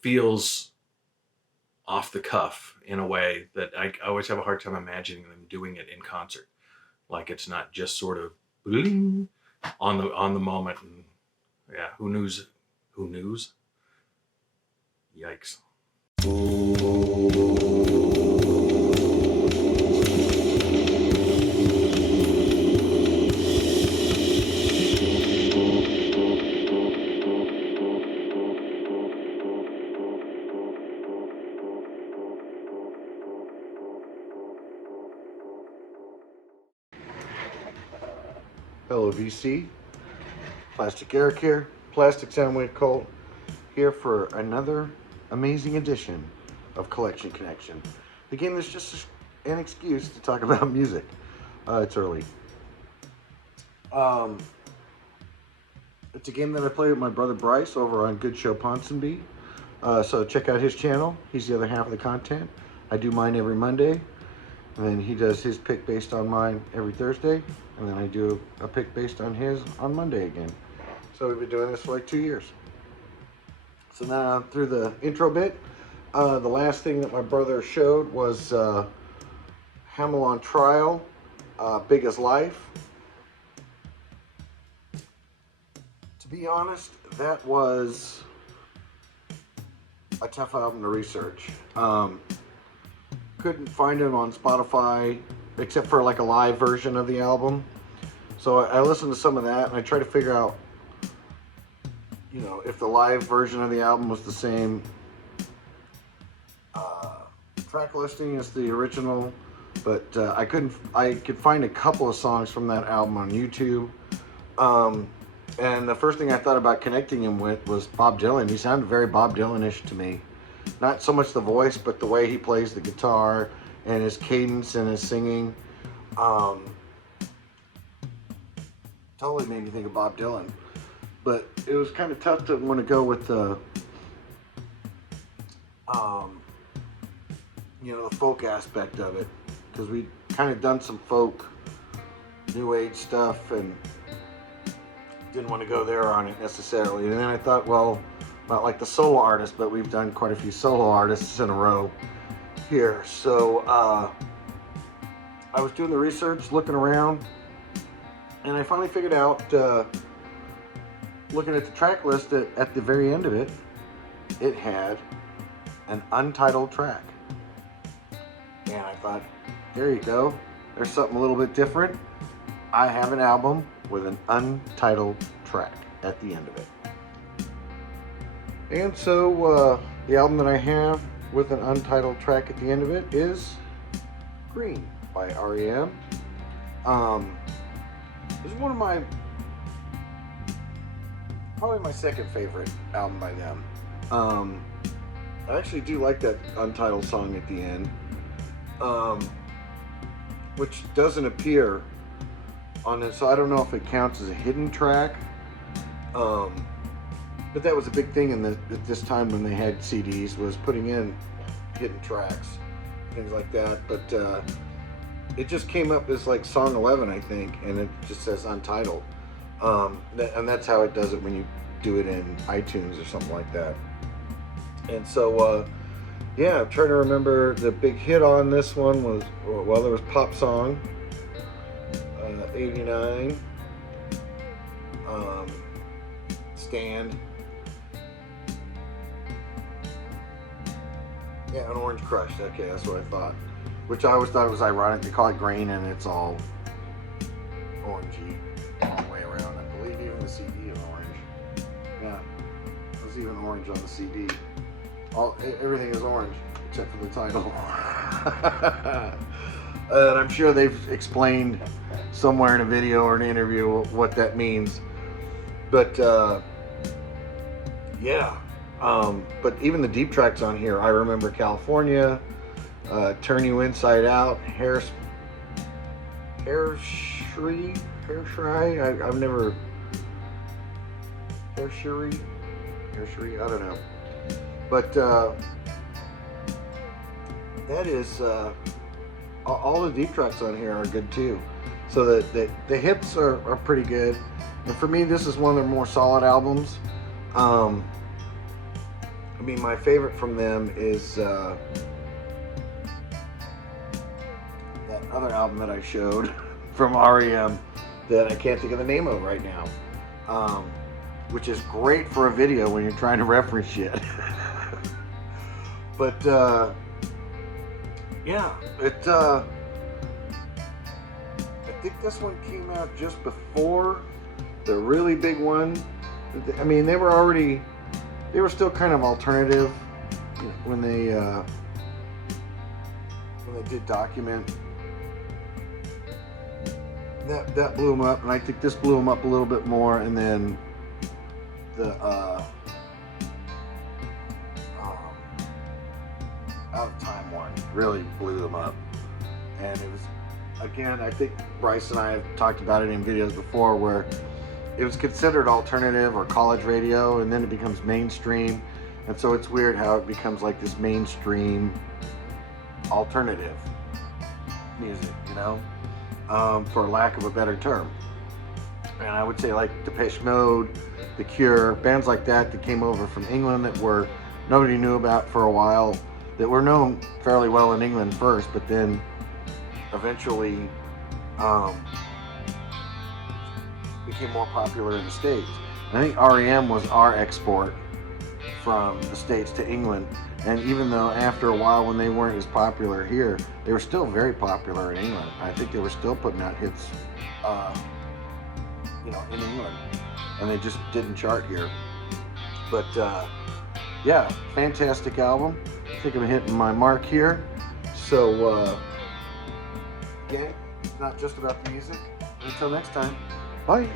feels off the cuff in a way that I always have a hard time imagining them doing it in concert. Like it's not just sort of bling on the moment. And yeah, who knows? Who knows? Yikes. Hello VC, Plastic Eric here, Plastic Soundwave Cult, here for another amazing edition of Collection Connection. The game that's just an excuse to talk about music. It's early. It's a game that I play with my brother Bryce over on Good Show Ponsonby. So check out his channel. He's the other half of the content. I do mine every Monday. And then he does his pick based on mine every Thursday. And then I do a pick based on his on Monday again. So we've been doing this for like 2 years. So now through the intro bit, the last thing that my brother showed was Hamel on Trial, Big as Life. To be honest, that was a tough album to research. Couldn't find it on Spotify except for like a live version of the album. So I listened to some of that and I tried to figure out, you know, if the live version of the album was the same track listing as the original, but I could find a couple of songs from that album on YouTube. And the first thing I thought about connecting him with was Bob Dylan. He sounded very Bob Dylan-ish to me. Not so much the voice, but the way he plays the guitar and his cadence and his singing. Totally made me think of Bob Dylan. But it was kind of tough to want to go with the, you know, the folk aspect of it. Because we'd kind of done some folk, new age stuff and didn't want to go there on it necessarily. And then I thought, well, not like the solo artist, but we've done quite a few solo artists in a row here. So I was doing the research, looking around, and I finally figured out, looking at the track list, that at the very end of it, it had an untitled track. And I thought, there you go. There's something a little bit different. I have an album with an untitled track at the end of it. And so the album that I have with an untitled track at the end of it is Green by REM. This is one of my, probably my second favorite album by them. I actually do like that untitled song at the end, which doesn't appear on it, so I don't know if it counts as a hidden track. But that was a big thing at this time when they had CDs, was putting in hidden tracks, things like that. But it just came up as like song 11, I think, and it just says untitled. And that's how it does it when you do it in iTunes or something like that. And so, yeah, I'm trying to remember the big hit on this one was, well, there was Pop Song, 89, Stand. Yeah, an Orange Crush. Okay, that's what I thought. Which I always thought it was ironic. They call it green and it's all orangey all the way around. I believe even the CD is orange. Yeah, there's even orange on the CD. Everything is orange except for the title. And I'm sure they've explained somewhere in a video or an interview what that means. But yeah. But even the deep tracks on here, I remember California, Turn You Inside Out, Hair Shri, I've never, Hair Shri, I don't know. But that is, all the deep tracks on here are good too. So the hits are pretty good. And for me, this is one of their more solid albums. I mean, my favorite from them is that other album that I showed from REM that I can't think of the name of right now, which is great for a video when you're trying to reference shit. But yeah, I think this one came out just before the really big one. I mean, they were still kind of alternative when they did Document. That blew them up, and I think this blew them up a little bit more. And then the Out of Time one really blew them up. And it was, again, I think Bryce and I have talked about it in videos before, where it was considered alternative or college radio, and then it becomes mainstream. And so it's weird how it becomes like this mainstream alternative music, you know, for lack of a better term. And I would say like Depeche Mode, The Cure, bands like that came over from England that were nobody knew about for a while, that were known fairly well in England first, but then eventually became more popular in the States. And I think REM was our export from the States to England. And even though after a while when they weren't as popular here, they were still very popular in England. I think they were still putting out hits in England, and they just didn't chart here. But yeah, fantastic album. I think I'm hitting my mark here. So again, it's not just about the music. Until next time, bye.